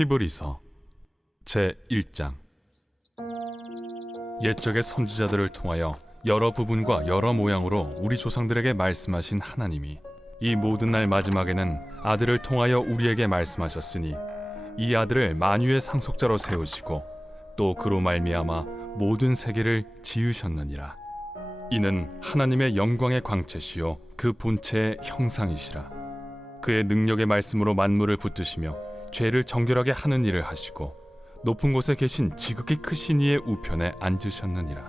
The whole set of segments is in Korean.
히브리서 제1장. 옛적의 선지자들을 통하여 여러 부분과 여러 모양으로 우리 조상들에게 말씀하신 하나님이 이 모든 날 마지막에는 아들을 통하여 우리에게 말씀하셨으니 이 아들을 만유의 상속자로 세우시고 또 그로 말미암아 모든 세계를 지으셨느니라. 이는 하나님의 영광의 광채시요 그 본체의 형상이시라. 그의 능력의 말씀으로 만물을 붙드시며 죄를 정결하게 하는 일을 하시고 높은 곳에 계신 지극히 크신 이의 우편에 앉으셨느니라.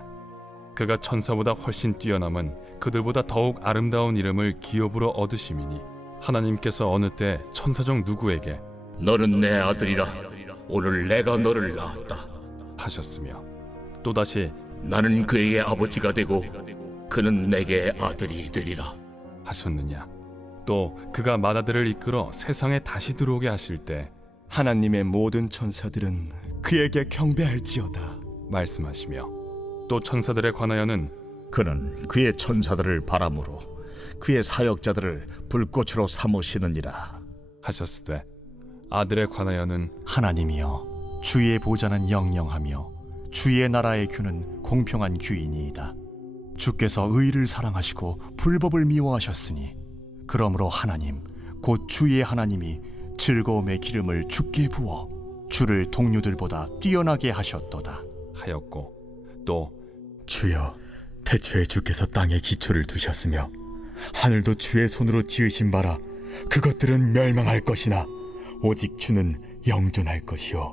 그가 천사보다 훨씬 뛰어남은 그들보다 더욱 아름다운 이름을 기업으로 얻으심이니 하나님께서 어느 때 천사 중 누구에게 너는 내 아들이라 오늘 내가 너를 낳았다 하셨으며 또다시 나는 그에게 아버지가 되고 그는 내게 아들이 되리라 하셨느냐. 또 그가 맏아들을 이끌어 세상에 다시 들어오게 하실 때 하나님의 모든 천사들은 그에게 경배할지어다 말씀하시며 또 천사들에 관하여는 그는 그의 천사들을 바람으로 그의 사역자들을 불꽃으로 삼으시느니라 하셨으되 아들에 관하여는 하나님이여, 주의 보좌는 영영하며 주의 나라의 규는 공평한 규이니이다. 주께서 의를 사랑하시고 불법을 미워하셨으니 그러므로 하나님 곧 주의 하나님이 즐거움의 기름을 주께 부어 주를 동료들보다 뛰어나게 하셨도다 하였고 또 주여, 태초에 주께서 땅에 기초를 두셨으며 하늘도 주의 손으로 지으신 바라 그것들은 멸망할 것이나 오직 주는 영존할 것이요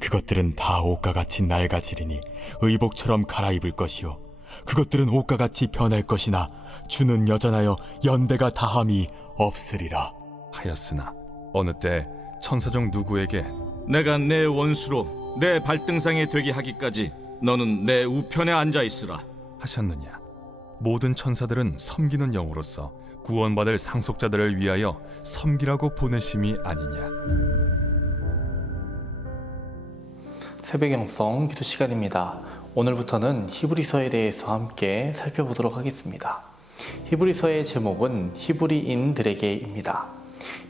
그것들은 다 옷과 같이 낡아지리니 의복처럼 갈아입을 것이요 그것들은 옷과 같이 변할 것이나 주는 여전하여 연대가 다함이 없으리라 하였으나 어느 때 천사 중 누구에게 내가 내 원수로 내 발등상에 되게 하기까지 너는 내 우편에 앉아 있으라 하셨느냐. 모든 천사들은 섬기는 영으로서 구원받을 상속자들을 위하여 섬기라고 보내심이 아니냐. 새벽 영성 기도 시간입니다. 오늘부터는 히브리서에 대해서 함께 살펴보도록 하겠습니다. 히브리서의 제목은 히브리인들에게입니다.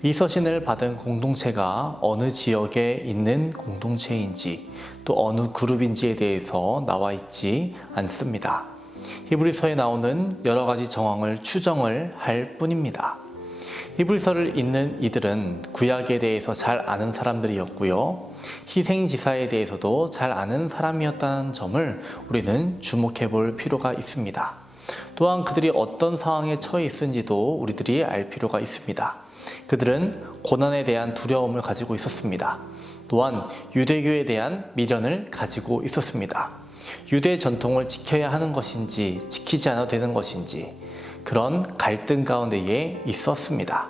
이 서신을 받은 공동체가 어느 지역에 있는 공동체인지 또 어느 그룹인지에 대해서 나와 있지 않습니다. 히브리서에 나오는 여러 가지 정황을 추정을 할 뿐입니다. 히브리서를 읽는 이들은 구약에 대해서 잘 아는 사람들이었고요. 희생지사에 대해서도 잘 아는 사람이었다는 점을 우리는 주목해 볼 필요가 있습니다. 또한 그들이 어떤 상황에 처해 있은지도 우리들이 알 필요가 있습니다. 그들은 고난에 대한 두려움을 가지고 있었습니다. 또한 유대교에 대한 미련을 가지고 있었습니다. 유대 전통을 지켜야 하는 것인지 지키지 않아도 되는 것인지 그런 갈등 가운데에 있었습니다.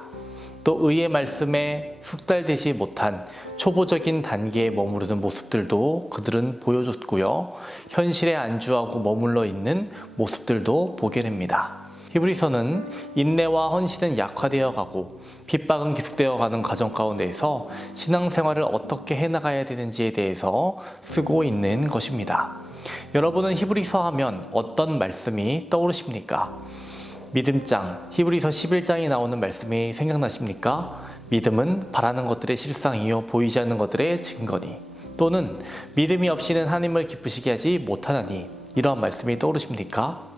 또 의의 말씀에 숙달되지 못한 초보적인 단계에 머무르는 모습들도 그들은 보여줬고요. 현실에 안주하고 머물러 있는 모습들도 보게 됩니다. 히브리서는 인내와 헌신은 약화되어 가고 핍박은 계속되어 가는 과정 가운데에서 신앙생활을 어떻게 해나가야 되는지에 대해서 쓰고 있는 것입니다. 여러분은 히브리서 하면 어떤 말씀이 떠오르십니까? 믿음장, 히브리서 11장에 나오는 말씀이 생각나십니까? 믿음은 바라는 것들의 실상이요 보이지 않는 것들의 증거니, 또는 믿음이 없이는 하나님을 기쁘시게 하지 못하나니, 이러한 말씀이 떠오르십니까?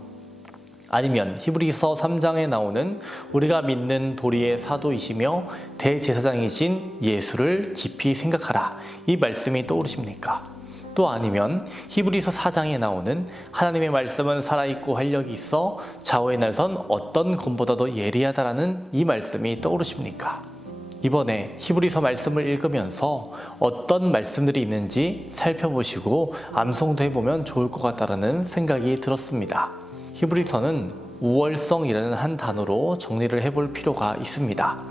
아니면 히브리서 3장에 나오는 우리가 믿는 도리의 사도이시며 대제사장이신 예수를 깊이 생각하라, 이 말씀이 떠오르십니까? 또 아니면 히브리서 4장에 나오는 하나님의 말씀은 살아있고 활력이 있어 좌우의 날선 어떤 검보다도 예리하다라는 이 말씀이 떠오르십니까? 이번에 히브리서 말씀을 읽으면서 어떤 말씀들이 있는지 살펴보시고 암송도 해보면 좋을 것 같다는 생각이 들었습니다. 히브리서는 우월성이라는 한 단어로 정리를 해볼 필요가 있습니다.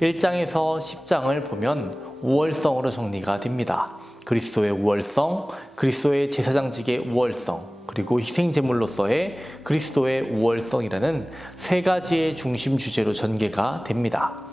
1장에서 10장을 보면 우월성으로 정리가 됩니다. 그리스도의 우월성, 그리스도의 제사장직의 우월성, 그리고 희생제물로서의 그리스도의 우월성이라는 세 가지의 중심 주제로 전개가 됩니다.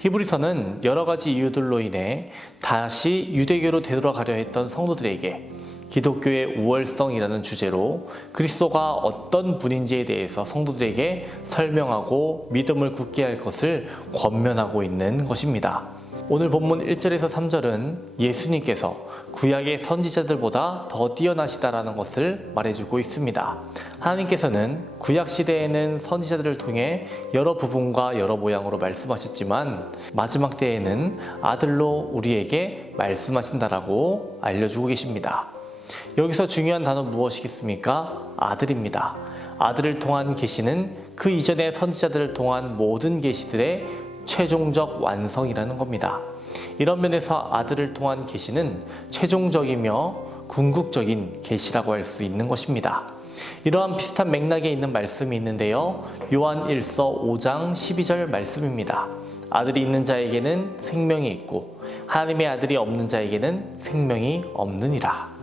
히브리서는 여러 가지 이유들로 인해 다시 유대교로 되돌아가려 했던 성도들에게 기독교의 우월성이라는 주제로 그리스도가 어떤 분인지에 대해서 성도들에게 설명하고 믿음을 굳게 할 것을 권면하고 있는 것입니다. 오늘 본문 1절에서 3절은 예수님께서 구약의 선지자들보다 더 뛰어나시다라는 것을 말해주고 있습니다. 하나님께서는 구약 시대에는 선지자들을 통해 여러 부분과 여러 모양으로 말씀하셨지만 마지막 때에는 아들로 우리에게 말씀하신다라고 알려주고 계십니다. 여기서 중요한 단어 무엇이겠습니까? 아들입니다. 아들을 통한 계시는 그 이전의 선지자들을 통한 모든 계시들의 최종적 완성이라는 겁니다. 이런 면에서 아들을 통한 계시는 최종적이며 궁극적인 계시라고 할 수 있는 것입니다. 이러한 비슷한 맥락에 있는 말씀이 있는데요. 요한 1서 5장 12절 말씀입니다. 아들이 있는 자에게는 생명이 있고 하나님의 아들이 없는 자에게는 생명이 없느니라.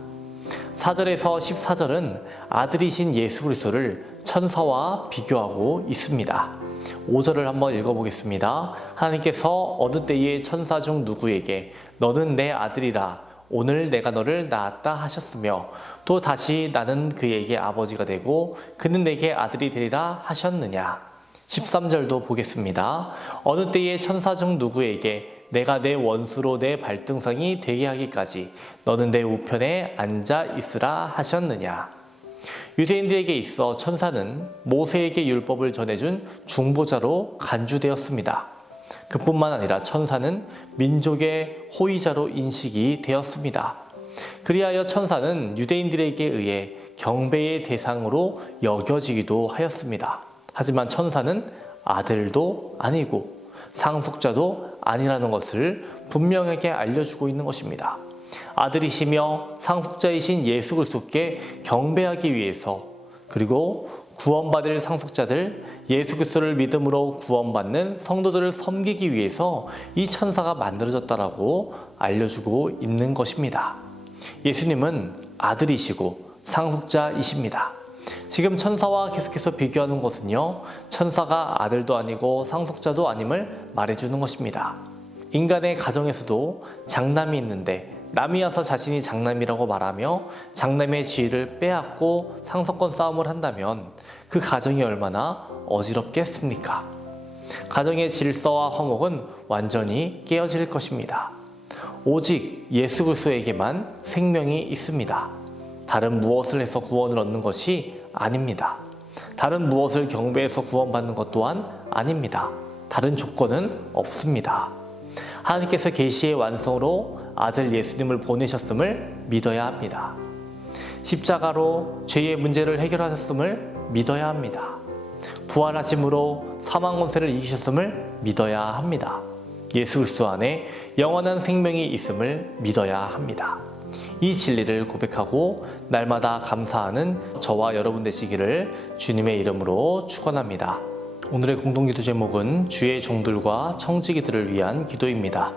4절에서 14절은 아들이신 예수 그리스도를 천사와 비교하고 있습니다. 5절을 한번 읽어보겠습니다. 하나님께서 어느 때에 천사 중 누구에게 너는 내 아들이라 오늘 내가 너를 낳았다 하셨으며 또 다시 나는 그에게 아버지가 되고 그는 내게 아들이 되리라 하셨느냐. 13절도 보겠습니다. 어느 때에 천사 중 누구에게 내가 내 원수로 내 발등상이 되게 하기까지 너는 내 우편에 앉아 있으라 하셨느냐. 유대인들에게 있어 천사는 모세에게 율법을 전해준 중보자로 간주되었습니다. 그뿐만 아니라 천사는 민족의 호위자로 인식이 되었습니다. 그리하여 천사는 유대인들에게 의해 경배의 대상으로 여겨지기도 하였습니다. 하지만 천사는 아들도 아니고 상속자도 아니라는 것을 분명하게 알려주고 있는 것입니다. 아들이시며 상속자이신 예수 그리스도께 경배하기 위해서 그리고 구원받을 상속자들 예수 그리스도를 믿음으로 구원받는 성도들을 섬기기 위해서 이 천사가 만들어졌다라고 알려주고 있는 것입니다. 예수님은 아들이시고 상속자이십니다. 지금 천사와 계속해서 비교하는 것은요, 천사가 아들도 아니고 상속자도 아님을 말해주는 것입니다. 인간의 가정에서도 장남이 있는데 남이 와서 자신이 장남이라고 말하며 장남의 지위를 빼앗고 상속권 싸움을 한다면 그 가정이 얼마나 어지럽겠습니까? 가정의 질서와 화목은 완전히 깨어질 것입니다. 오직 예수 그리스도에게만 생명이 있습니다. 다른 무엇을 해서 구원을 얻는 것이 아닙니다. 다른 무엇을 경배해서 구원받는 것 또한 아닙니다. 다른 조건은 없습니다. 하나님께서 계시의 완성으로 아들 예수님을 보내셨음을 믿어야 합니다. 십자가로 죄의 문제를 해결하셨음을 믿어야 합니다. 부활하심으로 사망 권세를 이기셨음을 믿어야 합니다. 예수 그리스도 안에 영원한 생명이 있음을 믿어야 합니다. 이 진리를 고백하고 날마다 감사하는 저와 여러분 되시기를 주님의 이름으로 축원합니다. 오늘의 공동기도 제목은 주의 종들과 청지기들을 위한 기도입니다.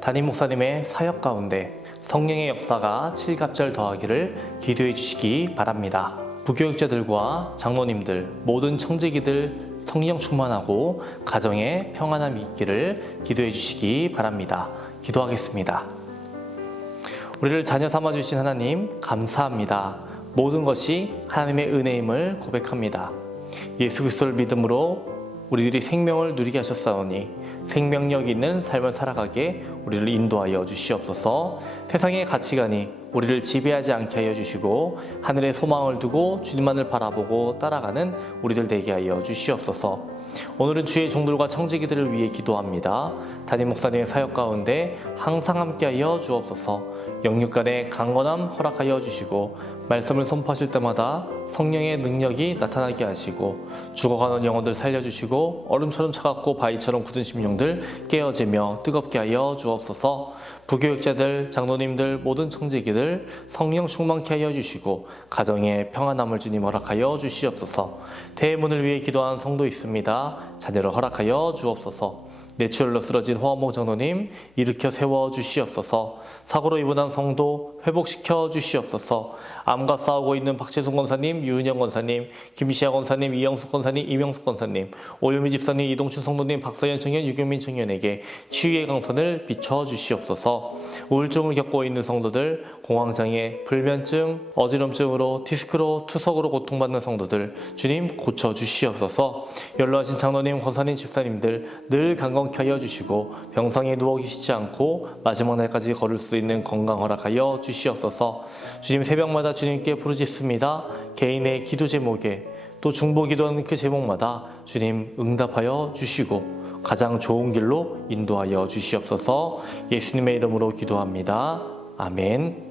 담임 목사님의 사역 가운데 성령의 역사가 칠갑절 더하기를 기도해 주시기 바랍니다. 부교육자들과 장로님들, 모든 청지기들 성령 충만하고 가정에 평안함이 있기를 기도해 주시기 바랍니다. 기도하겠습니다. 우리를 자녀 삼아 주신 하나님 감사합니다. 모든 것이 하나님의 은혜임을 고백합니다. 예수 그리스도를 믿음으로 우리들이 생명을 누리게 하셨사오니 생명력 있는 삶을 살아가게 우리를 인도하여 주시옵소서. 세상의 가치관이 우리를 지배하지 않게 하여 주시고 하늘에 소망을 두고 주님만을 바라보고 따라가는 우리들 되게 하여 주시옵소서. 오늘은 주의 종들과 청지기들을 위해 기도합니다. 담임 목사님의 사역 가운데 항상 함께하여 주옵소서. 영육간의 강건함 허락하여 주시고 말씀을 선포하실 때마다 성령의 능력이 나타나게 하시고 죽어가는 영혼들 살려주시고 얼음처럼 차갑고 바위처럼 굳은 심령들 깨어지며 뜨겁게 하여 주옵소서. 부교육자들, 장로님들, 모든 청지기들 성령 충만케 하여 주시고 가정에 평안함을 주님 허락하여 주시옵소서. 대문을 위해 기도한 성도 있습니다. 자녀를 허락하여 주옵소서. 뇌출혈로 쓰러진 호화목 장로님 일으켜 세워 주시옵소서. 사고로 입원한 성도 회복시켜 주시옵소서. 암과 싸우고 있는 박채순 권사님, 유은영 권사님, 김시아 권사님, 이영숙 권사님, 이명숙 권사님, 오유미 집사님, 이동춘 성도님, 박서연 청년, 유경민 청년에게 치유의 강선을 비춰 주시옵소서. 우울증을 겪고 있는 성도들, 공황장애, 불면증, 어지럼증으로 디스크로 투석으로 고통받는 성도들 주님 고쳐 주시옵소서. 연로하신 장로님, 권사님, 집사님들 늘 강건케 건강케 하여 주시고 병상에 누워 계시지 않고 마지막 날까지 걸을 수 있는 건강 허락하여 주시옵소서. 주님, 새벽마다 주님께 부르짖습니다. 개인의 기도 제목에 또 중보 기도하는 그 제목마다 주님 응답하여 주시고 가장 좋은 길로 인도하여 주시옵소서. 예수님의 이름으로 기도합니다. 아멘.